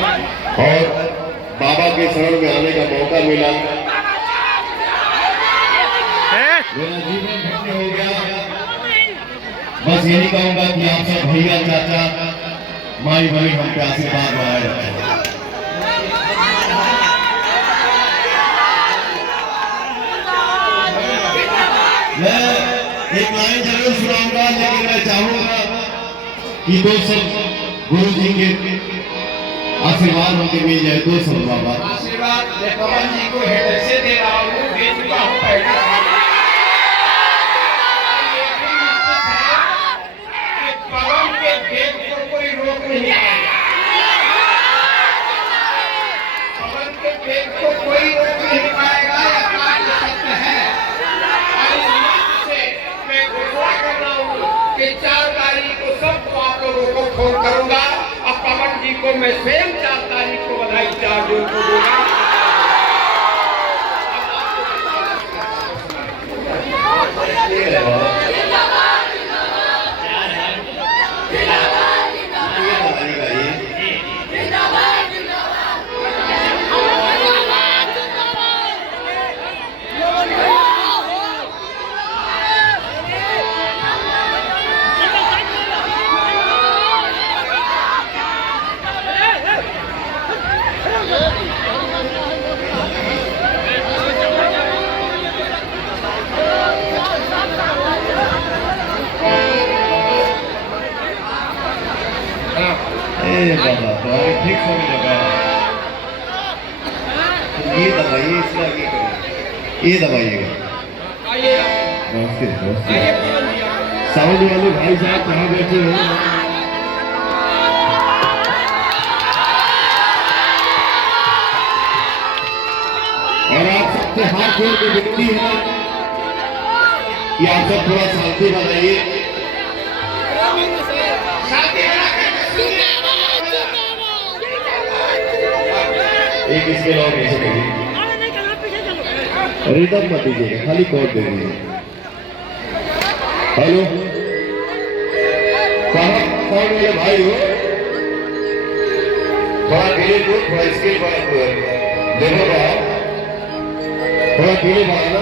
और बाबा के शरण में आने का मौका मिला। मेरा जीवन धन्य हो गया। बस यही कहूंगा कि आप सब भैया चाचा माई बहन हम पे आशीर्वाद बनाए रखें। मैं एक लाइन जरूर सुनाऊंगा, लेकिन मैं चाहूंगा कि दो सब गुरु जी के आशीर्वाद होके मिल जाए। दो सब बाबा आशीर्वाद पवन जी को हेड से दे रहा हूँ, भेज चुका हूँ पहले। पवन के भेद को कोई रोक नहीं पाएगा। पवन के भेद को कोई रोक नहीं पाएगा। यह सत्य है। मैं घोषणा कर रहा हूँ कि 4 तारीख को सबको आप लोगों को फोन करूंगा और पवन जी को मैं स्वयं 4 तारीख को बधाई 4 जून को दूंगा। बाबा तुम्हारे ठीक समय लगा। ये दबाइए, इसका आगे करो, ये दबाइएगा। नमस्ते नमस्ते। साउंड वाले भाई साहब कहाँ बैठे हो? और आप सबसे हाथ जोड़ के विनती है कि आप सब थोड़ा शांति बनाइए। एक इसके अलावा कैसे करिए, रिदम मत दीजिएगा, खाली कॉर्ड दे दीजिए। हेलो कहाँ कौन वाले भाई हो? थोड़ा पीले को, थोड़ा इसके बाद देखो, थोड़ा पीले बाद